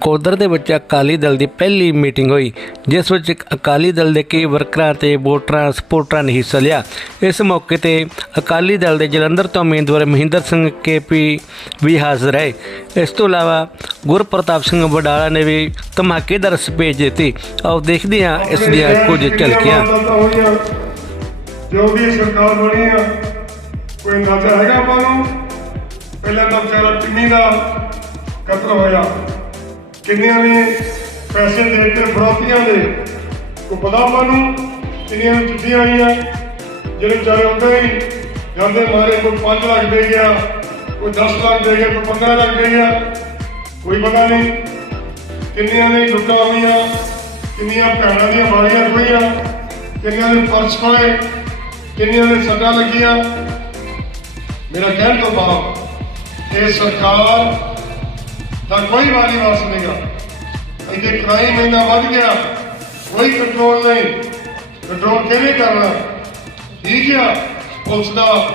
ਕੋਦਰ ਦੇ ਵਿੱਚ ਅਕਾਲੀ ਦਲ ਦੀ ਪਹਿਲੀ ਮੀਟਿੰਗ ਹੋਈ, ਜਿਸ ਵਿੱਚ ਅਕਾਲੀ ਦਲ ਦੇ ਕਈ ਵਰਕਰਾਂ ਤੇ ਵੋਟਰਾਂ ਸਪੋਰਟਰਾਂ ਨੇ ਹਿੱਸਾ ਲਿਆ। ਇਸ ਮੌਕੇ ਤੇ ਅਕਾਲੀ ਦਲ ਦੇ ਜਲੰਧਰ ਤੋਂ ਉਮੀਦਵਾਰ ਮਹਿੰਦਰ ਸਿੰਘ ਕੇਪੀ ਵੀ ਹਾਜ਼ਰ ਰਹੇ। ਇਸ ਤੋਂ ਇਲਾਵਾ ਗੁਰਪ੍ਰਤਾਪ ਸਿੰਘ ਵਡਾਲਾ ਨੇ ਵੀ ਧਮਾਕੇਦਾਰ ਸਪੀਚ ਦਿੱਤੀ। ਆਓ ਦੇਖਦੇ ਹਾਂ ਇਸ ਦੀਆਂ ਕੁਝ ਝਲਕੀਆਂ। ਜੋ ਵੀ ਸਰਕਾਰ ਬਣੀ ਆ, ਕੋਈ ਅੰਦਾਜ਼ਾ ਹੈਗਾ ਆਪਾਂ ਨੂੰ? ਪਹਿਲਾਂ ਤਾਂ ਵਿਚਾਰਾ ਟਿੰਨੀ ਦਾ ਕਤਲ ਹੋਇਆ। ਕਿੰਨਿਆਂ ਨੇ ਪੈਸੇ ਦੇ ਕੇ ਫਰੋਤੀਆਂ ਦੇ ਕੋਈ ਪਤਾ ਆਪਾਂ ਨੂੰ ਕਿੰਨੀਆਂ ਨੂੰ ਚਿੱਠੀਆਂ ਆਈਆਂ? ਜਿਹੜੇ ਵਿਚਾਰੇ ਹੁੰਦੇ ਹੀ ਜਾਂਦੇ ਮਾਰੇ, ਕੋਈ 5 ਲੱਖ ਦੇ ਗਿਆ, ਕੋਈ 10 ਲੱਖ ਦੇ ਗਿਆ, ਕੋਈ 15 ਲੱਖ ਦੇ ਗਿਆ। ਕੋਈ ਪਤਾ ਨਹੀਂ ਕਿੰਨੀਆਂ ਨੇ ਲੁੱਟਾਂ ਹੋਈਆਂ, ਕਿੰਨੀਆਂ ਭੈਣਾਂ ਦੀਆਂ ਬਾੜੀਆਂ ਖੋਈਆਂ ਕਿੰਨੀਆਂ ਦੇ ਪਰਸ ਖੋਏ ਕਿੰਨੀਆਂ ਦੇ ਸੱਟਾਂ ਲੱਗੀਆਂ। ਮੇਰਾ ਕਹਿਣ ਤੋਂ ਬਾਅਦ ਇਹ ਸਰਕਾਰ ਦਾ ਕੋਈ ਵਾਲੀ ਵਾਸ ਨਹੀਂਗਾ ਇਹਦੇ ਕ੍ਰਾਈਮ ਇੰਨਾ ਵੱਧ ਗਿਆ। ਕੋਈ ਕੰਟਰੋਲ ਨਹੀਂ। ਕੰਟਰੋਲ ਕਿਵੇਂ ਕਰਨਾ? ਠੀਕ ਆ। ਪੁਲਿਸ ਦਾ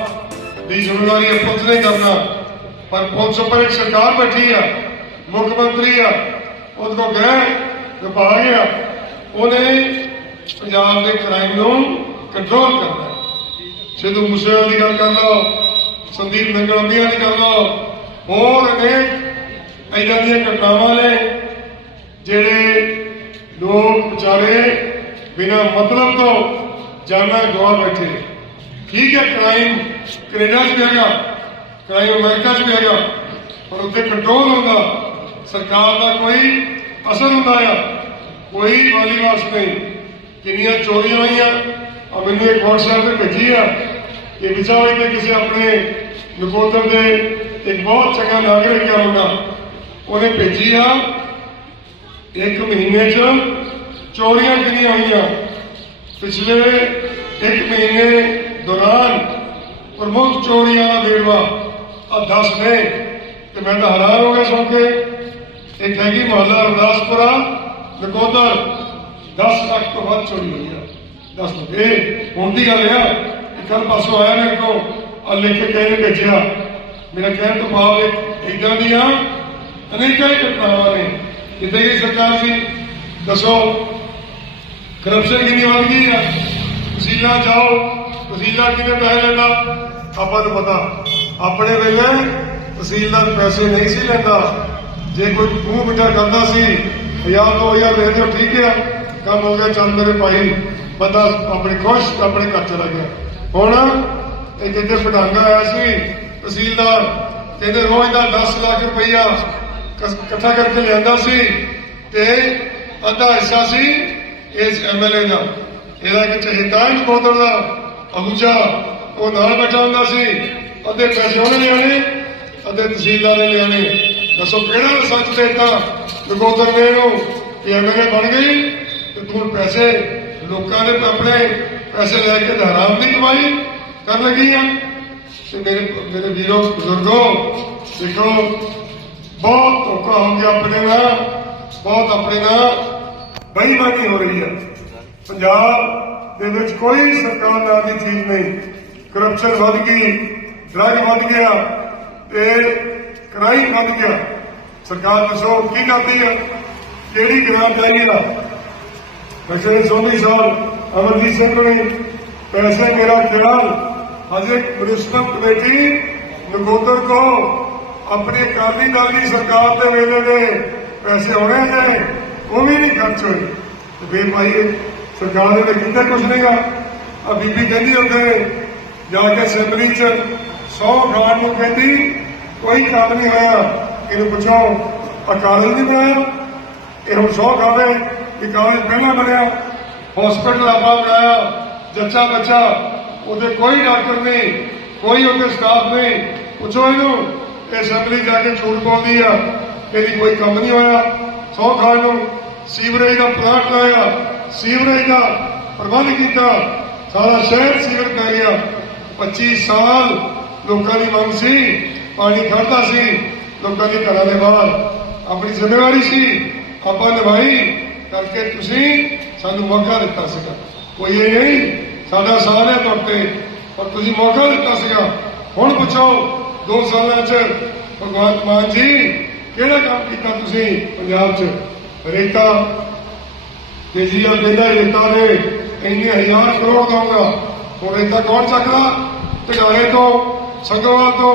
ਦੀ ਜ਼ਿੰਮੇਵਾਰੀ ਹੈ ਪੁਲਿਸ ਨੇ ਕਰਨਾ। ਪਰ ਪੁਲਿਸ ਉੱਪਰ ਇੱਕ ਸਰਕਾਰ ਬੈਠੀ ਆ। ਮੁੱਖ ਮੰਤਰੀ ਆ। ਉਹਦੇ ਕੋਲ ਗ੍ਰਹਿ ਵਿਭਾਗ ਆ। ਉਹਨੇ ਪੰਜਾਬ ਦੇ ਕ੍ਰਾਈਮ ਨੂੰ ਕੰਟਰੋਲ ਕਰਨਾ ਸਿੱਧੂ ਮੂਸੇਵਾਲੇ ਦੀ ਗੱਲ ਕਰ ਲਓ। ਸੰਦੀਪ ਨੰਗਲ ਦੀ ਗੱਲ ਕਰ ਲਓ। ਹੋਰ ਅਨੇਕ ਏਦਾਂ ਦੀਆਂ ਘਟਨਾਵਾਂ ਨੇ, ਜਿਹੜੇ ਲੋਕ ਵਿਚਾਰੇ ਬਿਨਾਂ ਮਤਲਬ ਤੋਂ ਜਾਨਾਂ ਗਵਾ ਬੈਠੇ ਠੀਕ ਹੈ ਕ੍ਰਾਈਮ ਕੈਨੇਡਾ 'ਚ ਵੀ ਹੈਗਾ ਕ੍ਰਾਈਮ ਅਮਰੀਕਾ 'ਚ ਵੀ ਹੈਗਾ ਪਰ ਉੱਥੇ ਕੰਟਰੋਲ ਹੁੰਦਾ, ਸਰਕਾਰ ਦਾ ਕੋਈ ਅਸਰ ਹੁੰਦਾ ਆ। ਕੋਈ ਵਾਲੀਵਾਸ ਨਹੀਂ। ਕਿੰਨੀਆਂ ਚੋਰੀਆਂ ਹੋਈਆਂ ਆ ਮੈਨੂੰ ਇੱਕ WhatsApp ਤੇ ਭੇਜੀ ਆ ਕਿ ਵਿਚਾਰੇ ਨੇ ਕਿਸੇ ਆਪਣੇ ਨਕੋਦਰ ਦੇ ਇੱਕ ਬਹੁਤ ਚੰਗਾ ਨਾਗਰਿਕ ਆ ਮੁੰਡਾ। ਉਹਨੇ ਭੇਜੀ ਆ ਇੱਕ ਮਹੀਨੇ 'ਚ ਚੋਰੀਆਂ ਕਿੰਨੀਆਂ ਹੋਈਆਂ ਪਿਛਲੇ ਇੱਕ ਮਹੀਨੇ ਦੌਰਾਨ ਪ੍ਰਮੁੱਖ ਚੋਰੀਆਂ ਦਾ ਵੇਰਵਾ ਆ 10 ਨੇ ਤੇ ਮੈਂ ਤਾਂ ਹੈਰਾਨ ਹੋ ਗਿਆ ਸੁਣ ਕੇ। ਇੱਕ ਹੈਗੀ ਮੁਹੱਲਾ ਰਵਦਾਸਪੁਰਾ ਨਕੋਦਰ। 10 ਲੱਖ ਤੋਂ ਵੱਧ ਚੋਰੀ ਹੋਈ ਆ। 10 ਲੱਖ ਇਹ ਹੁਣ ਦੀ ਗੱਲ ਆ। ਕੱਲ ਪਾਸੋਂ ਆਇਆ ਮੇਰੇ ਕੋਲ। ਆ ਲਿਖ ਕੇ ਕਹਿੰਦੇ ਭੇਜਿਆ। ਮੇਰਾ ਕਹਿਣ ਤੋਂ ਭਾਵ ਇਹ ਇਦਾਂ ਦੀਆਂ ਅਨੇਕਾਂ ਹੀ ਘਟਨਾਵਾਂ ਨੇ। ਜਿੱਦਾਂ ਇਹ ਸਰਕਾਰ ਸੀ ਦੱਸੋ ਕਰਪਸ਼ਨ ਕਿੰਨੀ ਵੱਧ ਗਈ ਆ? ਵਸੀਲਾ ਜਾਓ, ਵਸੀਲਾ ਕਿਵੇਂ ਪੈਸੇ ਲੈਂਦਾ? ਆਪਾਂ ਨੂੰ ਪਤਾ। ਆਪਣੇ ਵੇਲੇ ਤਹਿਸੀਲਦਾਰ ਪੈਸੇ ਨਹੀਂ ਸੀ ਲੈਂਦਾ। ਜੇ ਕੋਈ ਮੂੰਹ ਮਿੱਠਾ ਕਰਦਾ ਸੀ, ਹਜ਼ਾਰ, ਦੋ ਹਜ਼ਾਰ ਦੇ ਦਿਓ, ਠੀਕ ਆ। ਕੰਮ ਹੋ ਗਿਆ ਚੰਦ ਮੇਰੇ ਭਾਈ। ਬੰਦਾ ਆਪਣੇ ਖੁਸ਼, ਆਪਣੇ ਘਰ ਚਲਾ ਗਿਆ। ਹੁਣ ਇਹ ਜਿੱਦੇ ਪਟਾਂਗਾ ਆਇਆ ਸੀ, ਤਹਿਸੀਲਦਾਰ। ਕਹਿੰਦੇ ਰੋਜ਼ ਦਾ 10 ਲੱਖ ਰੁਪਈਆ ਇਕੱਠਾ ਕਰਕੇ ਲਿਆਂਦਾ ਸੀ ਤੇ ਅੱਧਾ ਹਿੱਸਾ ਸੀ ਇਸ ਐਮਐਲਏ ਦਾ। ਇਹਦਾ ਇੱਕ ਚਹਿਤਾ ਹੀ ਦਾ ਅਹੂਜਾ ਉਹ ਨਾਲ ਬੈਠਾ ਹੁੰਦਾ ਸੀ। ਅੱਧੇ ਪੈਸੇ ਉਹਨੇ ਲਿਆਣੇ ਅੱਧੇ ਤਹਿਸੀਲਦਾਰ ਨੇ ਲਿਆਣੇ ਦੱਸੋ ਕਿਹੜਾ ਸੱਚ ਦੇਤਾ ਨਗੋਦਰ ਨੇ ਨੂੰ ਕਿ ਐਮਐਲਏ ਬਣ ਗਈ ਤੇ ਤੂੰ ਪੈਸੇ ਲੋਕਾਂ ਨੇ ਆਪਣੇ ਪੈਸੇ ਲੈ ਕੇ ਤਾਂ ਹਰਾਮ ਦੀ ਕਮਾਈ ਕਰ ਲੱਗੀ ਆ। ਤੇ ਮੇਰੇ ਮੇਰੇ ਵੀਰੋ, ਬਜ਼ੁਰਗੋ ਦੇਖੋ ਬਹੁਤ ਧੋਖਾ ਹੋ ਗਿਆ ਆਪਣੇ ਨਾਲ, ਬਹੁਤ ਆਪਣੇ ਨਾਲ ਬੇਈਮਾਨੀ ਹੋ ਰਹੀ ਹੈ। ਪੰਜਾਬ ਦੇ ਵਿੱਚ ਕੋਈ ਸਰਕਾਰ ਨਾਲ ਦੀ ਚੀਜ਼ ਨਹੀਂ। ਕਰਪਸ਼ਨ ਵੱਧ ਗਈ, ਡਰਾਈ ਵੱਧ ਗਿਆ ਤੇ ਕਰਾਈ ਵੱਧ ਗਿਆ। ਸਰਕਾਰ ਦੱਸੋ, ਕੀ ਕਰਦੀ ਹੈ? ਕਿਹੜੀ ਗ੍ਰਾਮ ਚਾਹੀਏ ਆ ਵੈਸੇ ਸੋਨੀ ਸਾਹਿਬ ਅਮਰਜੀਤ ਸਿੰਘ ਨੇ ਪੈਸੇ ਮੇਰਾ ਖਿਆਲ, ਹਜੇ ਮਿਊਨਿਸਪਲ ਕਮੇਟੀ ਨਗੋਦਰ ਕੋ ਆਪਣੇ ਅਕਾਲੀ ਦਲ ਦੀ ਸਰਕਾਰ ਦੇ ਵੇਲੇ ਦੇ ਪੈਸੇ ਹੋਣੇ ਨੇ, ਉਹ ਵੀ ਨਹੀਂ ਖਰਚ ਹੋਏ। ਤੇ ਬੇ ਭਾਈ, ਸਰਕਾਰ ਨੇ ਤਾਂ ਕੀਤਾ ਕੁਝ ਨਹੀਂਗਾ ਆ। ਬੀਬੀ ਕਹਿੰਦੀ ਹੁੰਦੇ ਜਾ ਕੇ ਅਸੈਂਬਲੀ ਚ 100 ਖਾਣ ਨੂੰ ਕਹਿੰਦੀ, ਕੋਈ ਕੰਮ ਨਹੀਂ ਹੋਇਆ। ਇਹਨੂੰ ਪੁੱਛੋ ਆ ਨਹੀਂ ਬਣਾਇਆ? ਇਹ ਹੁਣ ਸੌ ਖਾਵੇ ਕਿ ਕਾਲਜ ਪਹਿਲਾਂ ਬਣਿਆ। ਹਸਪੀਟਲ ਆਪਾਂ ਬਣਾਇਆ, ਜੱਚਾ ਬੱਚਾ, ਉਹਦੇ ਕੋਈ ਡਾਕਟਰ ਨਹੀਂ, ਕੋਈ ਉਹਦੇ ਸਟਾਫ ਨਹੀਂ। ਪੁੱਛੋ ਇਹਨੂੰ ਇਹ ਅਸੈਂਬਲੀ ਜਾ ਕੇ ਝੂਠ ਪਾਉਂਦੀ ਆ। ਇਹਦੀ ਕੋਈ ਕੰਮ ਨਹੀਂ ਹੋਇਆ। ਸੌ ਖਾਨ ਨੂੰ ਸੀਵਰੇਜ ਦਾ ਪਲਾਂਟ ਲਾਇਆ। ਸੀਵਰੇਜ ਦਾ ਪ੍ਰਬੰਧ ਕੀਤਾ। ਸਾਰਾ ਸ਼ਹਿਰ ਸੀਵਰ ਪੈ ਗਿਆ। 25 ਸਾਲ ਲੋਕਾਂ ਦੀ ਮੰਗ ਸੀ, ਪਾਣੀ ਖੜਦਾ ਸੀ, ਲੋਕਾਂ ਦੇ ਘਰਾਂ ਦੇ ਬਾਹਰ। ਆਪਣੀ ਜ਼ਿੰਮੇਵਾਰੀ ਸੀ, ਆਪਾਂ ਨਿਭਾਈ ਕਰਕੇ ਤੁਸੀਂ ਸਾਨੂੰ ਮੌਕਾ ਦਿੱਤਾ ਸੀਗਾ। ਕੋਈ ਇਹ ਨਹੀਂ, ਸਾਡਾ ਸਾਲ ਹੈ ਤੁਹਾਡੇ ਪਰ ਤੁਸੀਂ ਮੌਕਾ ਦਿੱਤਾ ਸੀਗਾ। ਹੁਣ ਪੁੱਛੋ ਦੋ ਸਾਲਾਂ ਚ ਭਗਵੰਤ ਮਾਨ ਜੀ, ਕਿਹੜਾ ਕੰਮ ਕੀਤਾ ਤੁਸੀਂ ਪੰਜਾਬ 'ਚ? ਰੇਤਾ। ਕੇਜਰੀਵਾਲ ਕਹਿੰਦਾ ਰੇਤਾ ਦੇ ਇੰਨੇ ਹਜ਼ਾਰ ਕਰੋੜ ਦਊਗਾ। ਹੁਣ ਰੇਤਾ ਕੌਣ ਚੱਕਦਾ? ਢਗਾਲੇ ਤੋਂ ਸੰਗੋਵਾਲ ਤੋਂ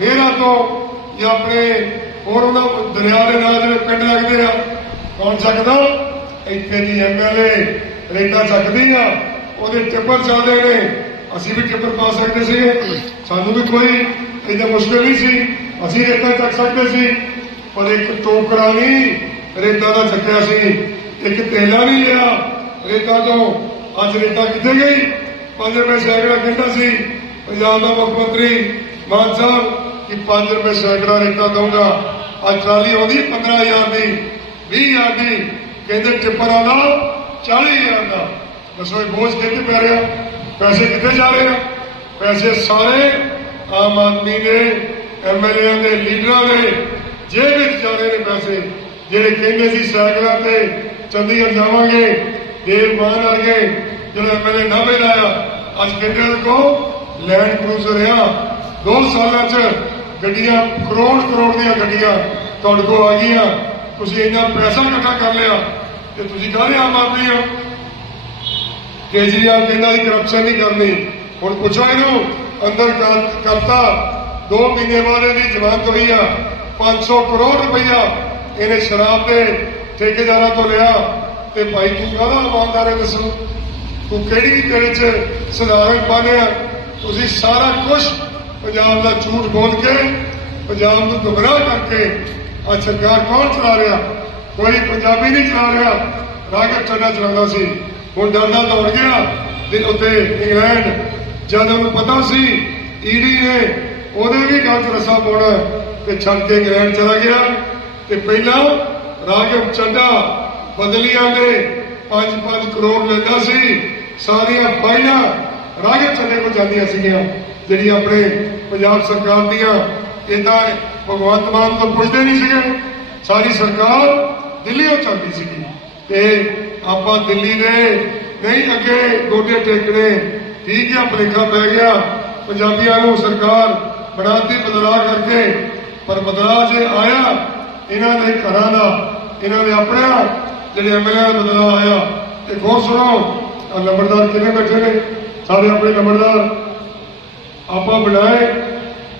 ਵੇਰਾ ਤੋਂ ਜਾਂ ਆਪਣੇ ਹੋਰ ਉਹਨਾਂ ਦਰਿਆ ਦੇ ਨਾਲ ਜਿਹੜੇ ਪਿੰਡ ਲੱਗਦੇ ਆ, ਕੌਣ ਚੱਕਦਾ? ਇੱਥੇ ਦੀ ਐਮਐਲਏ ਰੇਤਾ ਚੱਕਦੀ ਆ। ਉਹਦੇ ਟਿੱਪਰ ਚੱਲਦੇ ਨੇ। ਅਸੀਂ ਵੀ ਟਿੱਪਰ ਪਾ ਸਕਦੇ ਸੀ ਸਾਨੂੰ ਵੀ ਕੋਈ ਇੰਨਾ ਮੁਸ਼ਕਲ ਨਹੀਂ ਸੀ। ਅਸੀਂ ਰੇਤਾ ਚੱਕ ਸਕਦੇ ਸੀ। ਪਰ ਇੱਕ ਟੋਕਰਾ ਨਹੀਂ ਰੇਤਾ ਦਾ ਚੱਕਿਆ ਸੀ। ਇੱਕ ਤੇਲਾ ਨਹੀਂ ਲਿਆ। ਰੇਤਾ ਤੋਂ ਅੱਜ ਰੇਤਾ ਕਿੱਥੇ ਗਈ? ਪੰਜ ਰੁਪਏ ਸੈਂਕੜਾ ਕਹਿੰਦਾ ਸੀ। ਪੰਜਾਬ ਦਾ ਮੁੱਖ ਮੰਤਰੀ ਮਾਨ ਸਾਹਿਬ ਕਿ 5 ਰੁਪਏ ਸੈਕੜਾ ਰੇਤਾ ਦਊਗਾ। ਅੱਜ ਟਰਾਲੀ ਆਉਂਦੀ 15000 ਦੀ 20000 ਦੀ। ਕਹਿੰਦੇ ਟਿੱਪਰ ਆਉਂਦਾ 40000 ਦਾ। ਦੱਸੋ ਇਹ ਬੋਝ ਕਿੱਥੇ ਪੈ ਰਿਹਾ? ਪੈਸੇ ਕਿੱਥੇ ਜਾ ਰਹੇ ਆ? ਪੈਸੇ ਸਾਰੇ ਆਮ ਆਦਮੀ ਦੇ ਐਮਐਲਏ ਦੇ, ਲੀਡਰਾਂ ਦੇ ਜੇਬ ਵਿੱਚ ਜਾ ਰਹੇ ਨੇ ਪੈਸੇ, ਜਿਹੜੇ ਕਹਿੰਦੇ ਸੀ ਸਾਈਕਲਾਂ ਤੇ ਚੰਡੀਗੜ੍ਹ ਜਾਵਾਂਗੇ, ਦੇਵ ਮਾਨ ਵਰਗੇ ਜਿਹੜਾ ਐਮਐਲਏ ਨਾ ਲਾਇਆ, ਅੱਜ ਕਹਿੰਦੇ ਕੋ ਲੈਂਡ ਕਰੂਜ਼ਰ ਆ ਦੋ ਸਾਲਾਂ 'ਚ ਗੱਡੀਆਂ, ਕਰੋੜ ਕਰੋੜ ਦੀਆਂ ਗੱਡੀਆਂ ਤੁਹਾਡੇ ਕੋਲ ਆ ਗਈਆਂ। ਤੁਸੀਂ ਇੰਨਾ ਪੈਸਾ ਇਕੱਠਾ ਕਰ ਲਿਆ ਤੇ ਤੁਸੀਂ ਕਹਿੰਦੇ ਆਮ ਆਦਮੀ ਹੋ? ਕੇਜਰੀਵਾਲ ਕਹਿੰਦਾ ਇਹ ਕਰਪਸ਼ਨ ਨਹੀਂ ਕਰਨੀ। ਹੁਣ ਪੁੱਛੋ ਇਹਨੂੰ ਅੰਦਰ ਕਰਤਾ 2 ਮਹੀਨੇ ਬਾਅਦ ਇਹਦੀ ਜ਼ਮਾਨਤ ਹੋਈ ਆ। 500 ਕਰੋੜ ਰੁਪਈਆ ਇਹਨੇ ਸ਼ਰਾਬ ਦੇ ਠੇਕੇਦਾਰਾਂ ਤੋਂ ਲਿਆ। ਤੇ ਭਾਈ, ਤੂੰ ਕਾਹਦਾ ਇਮਾਨਦਾਰ ਹੈ ਦੱਸੋ? ਤੂੰ ਕਿਹੜੀ ਤੇਰੇ ਚ ਸਧਾਰਨ ਪਾਣਿਆ ਤੁਸੀਂ ਸਾਰਾ ਕੁਝ ਪੰਜਾਬ ਦਾ ਝੂਠ ਬੋਲ ਕੇ, ਪੰਜਾਬ ਨੂੰ ਗੁੰਮਰਾਹ ਕਰਕੇ ਆ ਸਰਕਾਰ ਕੌਣ ਚਲਾ ਰਿਹਾ? ਕੋਈ ਪੰਜਾਬੀ ਨਹੀਂ ਚਲਾ ਰਿਹਾ। ਰਾਘਵ ਚੱਡਾ ਚਲਾਉਂਦਾ ਸੀ। ਹੁਣ ਡਰਦਾ ਦੌੜ ਗਿਆ। ਤੇ ਉੱਤੇ ਇੰਗਲੈਂਡ ਜਦ ਉਹਨੂੰ ਪਤਾ ਸੀ ਈਡੀ ਨੇ ਉਹਦੇ ਵੀ ਗੱਲ ਰਸਾ ਪਾਉਣਾ ਤੇ ਛੱਡ ਕੇ ਇੰਗਲੈਂਡ ਚਲਾ ਗਿਆ ਤੇ ਪਹਿਲਾਂ ਰਾਘਵ ਚੰਡਾ ਬਦਲੀਆਂ ਦੇ 5-5 ਕਰੋੜ ਲੈਂਦਾ ਸੀ, ਸਾਰੀਆਂ ਫਾਈਲਾਂ ਰਾਘਵ ਚੱਡੇ ਕੋਲ ਜਾਂਦੀਆਂ ਸੀਗੀਆਂ, ਜਿਹੜੀ ਆਪਣੇ ਪੰਜਾਬ ਸਰਕਾਰ ਦੀਆਂ ਇਦਾਂ ਭਗਵੰਤ ਮਾਨ ਤੋਂ ਪੁੱਛਦੇ ਨਹੀਂ ਸੀਗੇ। ਸਾਰੀ ਸਰਕਾਰ ਦਿੱਲੀੋਂ ਚੱਲਦੀ ਸੀਗੀ। ਤੇ ਆਪਾਂ ਦਿੱਲੀ ਦੇ ਨਹੀਂ ਅੱਗੇ ਗੋਡੇ ਟੇਕਣੇ ਠੀਕ ਹੈ ਭੁਲੇਖਾ ਪੈ ਗਿਆ। ਪੰਜਾਬੀਆਂ ਨੂੰ ਸਰਕਾਰ ਬਣਾਤੀ ਬਦਲਾਅ ਕਰਕੇ, ਪਰ ਬਦਲਾਅ ਜੇ ਆਇਆ, ਇਹਨਾਂ ਦੇ ਘਰਾਂ ਦਾ, ਇਹਨਾਂ ਦੇ ਆਪਣਿਆਂ ਜਿਹੜੇ ਐਮਐਲਏ ਦਾ ਬਦਲਾਅ ਆਇਆ, ਤੇ ਹੋਰ ਸੁਣੋ, ਆਹ ਲੰਬੜਦਾਰ ਕਿਵੇਂ ਬੈਠੇ ਨੇ? ਸਾਰੇ ਆਪਣੇ ਨੰਬਰਦਾਰ ਆਪਾਂ ਬਣਾਏ,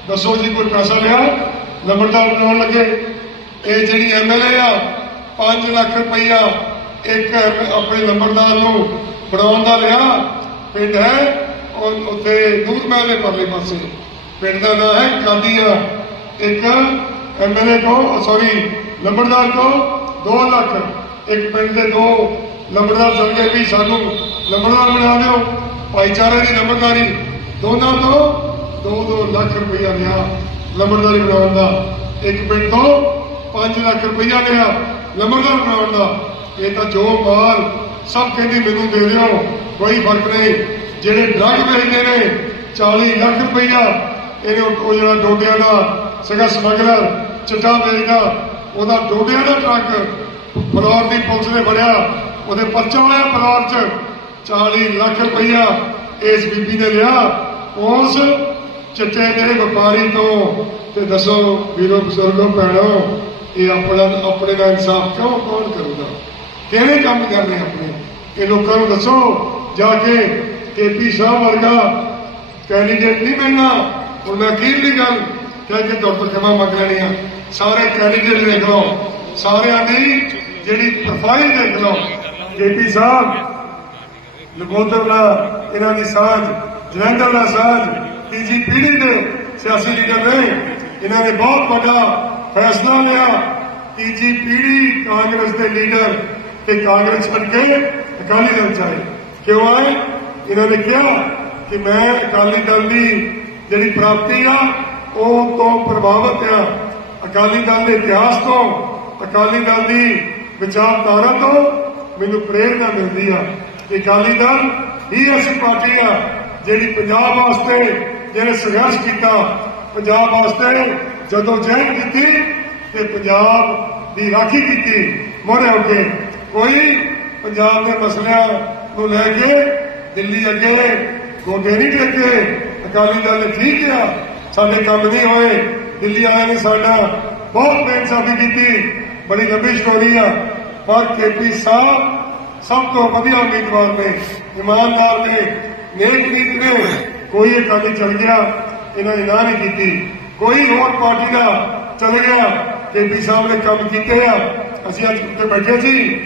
ਦੱਸੋ ਜੀ ਕੋਈ ਪੈਸਾ ਲਿਆ? ਨੰਬਰਦਾਰ ਬਣਾਉਣ ਲੱਗੇ। ਇਹ ਜਿਹੜੀ ਐਮਐਲਏ ਆ 5 ਲੱਖ ਰੁਪਈਆ ਇੱਕ ਆਪਣੇ ਨੰਬਰਦਾਰ ਨੂੰ ਬਣਾਉਣ ਦਾ ਲਿਆ। ਪਿੰਡ ਹੈ, ਉਹ ਉੱਥੇ ਦੂਰ ਮਹਿਲੇ ਪਰਲੇ ਪਾਸੇ। ਪਿੰਡ ਦਾ ਨਾਮ ਹੈ ਕਾਦੀਆ। ਇੱਕ ਐਮਐਲਏ ਕੋ ਸੌਰੀ ਲੰਬੜਦਾਰ ਕੋ 2 ਲੱਖ। ਇੱਕ ਪਿੰਡ ਦੇ ਦੋ ਲੰਬੜਦਾਰ ਚਲ ਵੀ ਸਾਨੂੰ ਲੰਬੜਦਾਰ ਬਣਾ ਦਿਓ। ਭਾਈਚਾਰੇ ਦੀ ਲੰਬੜਦਾਰੀ, ਦੋਨਾਂ ਤੋਂ 2-2 ਲੱਖ ਰੁਪਈਆ ਲਿਆ ਲੰਬੜਦਾਰੀ ਬਣਾਉਣ ਦਾ। ਇੱਕ ਪਿੰਡ ਤੋਂ 5 ਲੱਖ ਰੁਪਈਆ ਲਿਆ ਲੰਬੜਦਾਰ ਬਣਾਉਣ ਦਾ। ਇਹ ਤਾਂ ਜੋ ਮਾਲ ਸਭ ਕਹਿੰਦੀ ਮੈਨੂੰ ਦੇ ਦਿਓ। ਕੋਈ ਫ਼ਰਕ ਨਹੀਂ। ਜਿਹੜੇ ਡਰੱਗ ਵੇਚਦੇ ਨੇ 40 ਲੱਖ ਰੁਪਈਆ, ਇਹਨੇ ਉਹ ਜਿਹੜਾ ਡੋਡਿਆਂ ਦਾ ਸੀਗਾ ਸਮਗਲਰ, ਚਿੱਟਾ ਵੇਚਦਾ, ਉਹਦਾ ਡੋਡਿਆਂ ਦਾ ਟਰੱਕ ਫਲੋਰ ਦੀ ਪੁਲਿਸ ਨੇ ਫੜਿਆ। ਉਹਦੇ ਪਰਚਾ ਹੋਇਆ ਫਲੋਰ 'ਚ 40 ਲੱਖ ਰੁਪਈਆ ਇਸ ਬੀਬੀ ਨੇ ਲਿਆ। ਉਸ ਚਿੱਟੇ ਦੇ ਵਪਾਰੀ ਤੋਂ, ਤੇ ਦੱਸੋ ਵੀਰੋ ਬਜ਼ੁਰਗੋ, ਭੈਣੋ, ਇਹ ਆਪਣਾ ਆਪਣੇ ਦਾ ਇਨਸਾਫ ਕਿਉਂ ਕੌਣ ਕਰੂਗਾ? ਕਿਹੜੇ ਕੰਮ ਕਰਨੇ ਆਪਣੇ? ਇਹ ਲੋਕਾਂ ਨੂੰ ਦੱਸੋ। ਜਾ ਕੇ ਕੇਪੀ ਸਾਹਿਬ ਵਰਗਾ ਕੈਂਡੀਡੇਟ ਨਹੀਂ ਮਿਲਣਾ। ਹੁਣ ਮੈਂ ਅਖੀਰਲੀ ਗੱਲ ਕਹਿ ਕੇ ਤੁਹਾਡੇ ਤੋਂ ਖਿਮਾ ਮੰਗ ਲੈਣੀ ਆ। ਸਾਰੇ ਕੈਂਡੀਡੇਟ ਦੇਖ ਲਓ। ਸਾਰਿਆਂ ਦੀ ਜਿਹੜੀ ਪ੍ਰੋਫਾਈਲ ਦੇਖ ਲਓ। ਕੇਪੀ ਸਾਹਿਬ ਲਗੋਦਰ ਦਾ, ਇਹਨਾਂ ਦੀ ਸਾਂਝ, ਜਲੰਧਰ ਦਾ ਸਾਂਝ, ਤੀਜੀ ਪੀੜ੍ਹੀ ਦੇ ਸਿਆਸੀ ਲੀਡਰ ਨੇ। ਇਹਨਾਂ ਨੇ ਬਹੁਤ ਵੱਡਾ ਫੈਸਲਾ ਲਿਆ। ਤੀਜੀ ਪੀੜ੍ਹੀ ਕਾਂਗਰਸ ਦੇ ਲੀਡਰ ਤੇ ਕਾਂਗਰਸ ਛੱਡ ਕੇ ਅਕਾਲੀ ਦਲ ਚ ਆਏ। ਕਿਉਂ ਆਏ? ਇਹਨਾਂ ਨੇ ਕਿਹਾ ਕਿ ਮੈਂ ਅਕਾਲੀ ਦਲ ਦੀ ਜਿਹੜੀ ਪ੍ਰਾਪਤੀ ਆ, ਉਹ ਤੋਂ ਪ੍ਰਭਾਵਿਤ ਆ। ਅਕਾਲੀ ਦਲ ਦੇ ਇਤਿਹਾਸ ਤੋਂ, ਅਕਾਲੀ ਦਲ ਦੀ ਵਿਚਾਰਧਾਰਾ ਤੋਂ ਮੈਨੂੰ ਪ੍ਰੇਰਣਾ ਮਿਲਦੀ ਆ ਕਿ ਅਕਾਲੀ ਦਲ ਹੀ ਐਸੀ ਪਾਰਟੀ ਆ ਜਿਹੜੀ ਪੰਜਾਬ ਵਾਸਤੇ ਜਿਹੜੇ ਸੰਘਰਸ਼ ਕੀਤਾ। ਪੰਜਾਬ ਵਾਸਤੇ ਜਦੋਂ ਜਹਿਦ ਕੀਤੀ ਤੇ ਪੰਜਾਬ ਦੀ ਰਾਖੀ ਕੀਤੀ। ਮੋਹਰੇ ਹੋ ਕੇ ਕੋਈ ਪੰਜਾਬ ਦੇ ਮਸਲਿਆਂ ਨੂੰ ਲੈ ਕੇ ਦਿੱਲੀ ਅੱਗੇ ਗੋਡੇ ਨਹੀਂ ਟੇਕੇ। ਅਕਾਲੀ ਦਲ ਨੇ ਠੀਕ ਆ, ਸਾਡੇ ਕੰਮ ਨਹੀਂ ਹੋਏ। ਦਿੱਲੀ ਆਏ ਨੇ ਸਾਡਾ। ਬਹੁਤ ਬੇਇਨਸਾਫੀ ਕੀਤੀ। ਬੜੀ ਲੰਬੀ ਸਟੋਰੀ ਆ। ਪਰ ਕੇਪੀ ਸਾਹਿਬ ਸਭ ਤੋਂ ਵਧੀਆ ਉਮੀਦਵਾਰ ਨੇ, ਇਮਾਨਦਾਰ ਨੇ ਨੇਕ ਨੀਤ ਨੇ। ਕੋਈ ਅਕਾਲੀ ਚਲ ਗਿਆ, ਇਹਨਾਂ ਨੇ ਨਾ ਨਹੀਂ ਕੀਤੀ। ਕੋਈ ਹੋਰ ਪਾਰਟੀ ਦਾ ਚਲ ਗਿਆ। ਕੇਪੀ ਸਾਹਿਬ ਨੇ ਕੰਮ ਕੀਤੇ ਆ। ਅਸੀਂ ਅੱਜ ਉੱਤੇ ਬੈਠੇ ਸੀ।